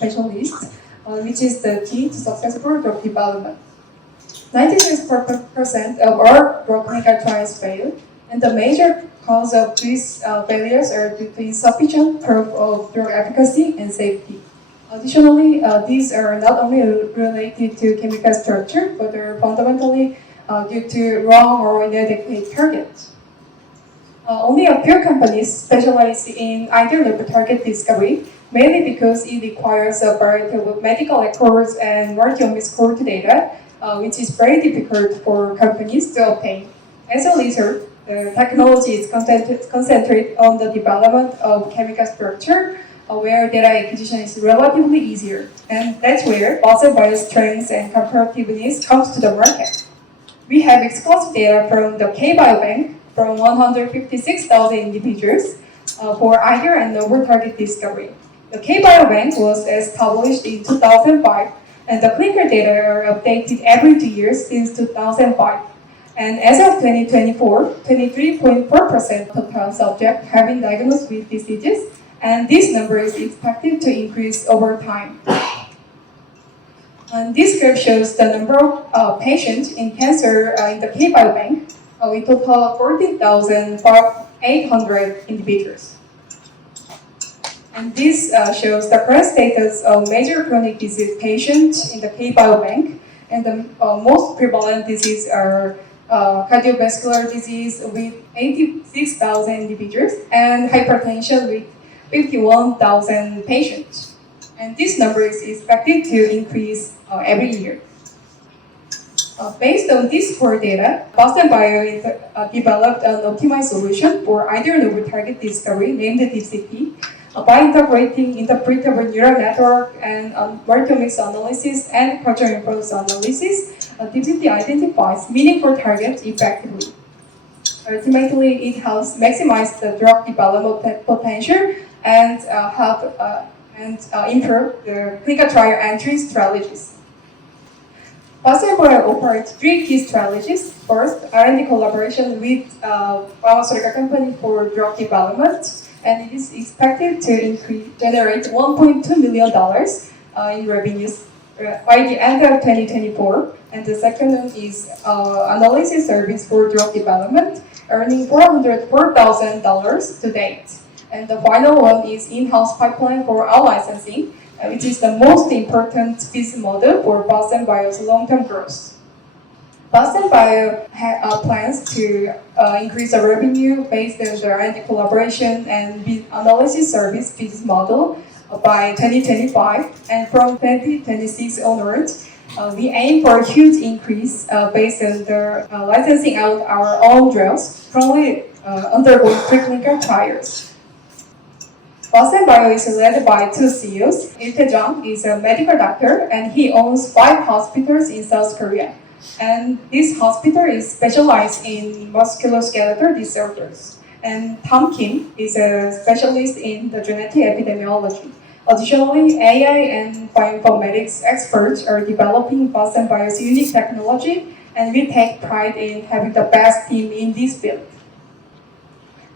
specialist, which is the key to successful drug development. 96% of all drug clinical trials fail, and the major cause of these failures are due to insufficient proof of drug efficacy and safety. Additionally, these are not only related to chemical structure, but are fundamentally due to wrong or inadequate targets. Only a few companies specialize in either liver target discovery, mainly because it requires a variety of medical records and multi-omics core data, which is very difficult for companies to obtain. As a result, the technology is concentrated on the development of chemical structure, where data acquisition is relatively easier. And that's where Basgenbio's strengths and comparativeness comes to the market. We have exclusive data from the K-Biobank from 156,000 individuals for IR and novel target discovery. The K-Biobank was established in 2005, and the clinical data are updated every 2 years since 2005. And as of 2024, 23.4% of total subjects have been diagnosed with diseases, and this number is expected to increase over time. And this graph shows the number of patients in cancer in the K-Biobank. We total 14,800 individuals. And this shows the current status of major chronic disease patients in the K-Biobank. And the most prevalent diseases are cardiovascular disease with 86,000 individuals and hypertension with 51,000 patients. And this number is expected to increase every year. Based on this core data, Basgenbio developed an optimized solution for either novel target discovery named DCP. By integrating interpretable neural network and multi-omics analysis and cultural inference analysis, DCP identifies meaningful targets effectively. Ultimately, it helps maximize the drug development potential and improve the clinical trial entry strategies. Basgenbio operates 3 key strategies. First, R&D collaboration with pharmaceutical company for drug development, and it is expected to generate $1.2 million in revenues by the end of 2024. And the second one is analysis service for drug development, earning $404,000 to date. And the final one is in-house pipeline for out-licensing, which is the most important business model for Basgenbio's long-term growth. Basgenbio plans to increase the revenue based on the R&D collaboration and analysis service business model by 2025, and from 2026 onwards, we aim for a huge increase based on the licensing out our own drugs currently undergoing preclinical trials. Basgenbio is led by 2 CEOs. Il-tae Jung is a medical doctor, and he owns 5 hospitals in South Korea. And this hospital is specialized in musculoskeletal disorders. And Tom Kim is a specialist in the genetic epidemiology. Additionally, AI and bioinformatics experts are developing Basgenbio's unique technology, and we take pride in having the best team in this field.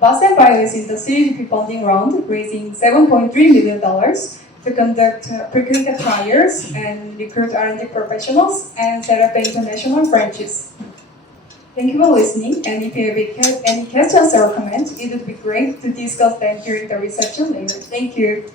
Basgenbio is in the Series B funding round, raising $7.3 million to conduct preclinical trials and recruit R&D professionals and set up international branches. Thank you for listening, and if you have any questions or comments, it would be great to discuss them during the reception later. Thank you.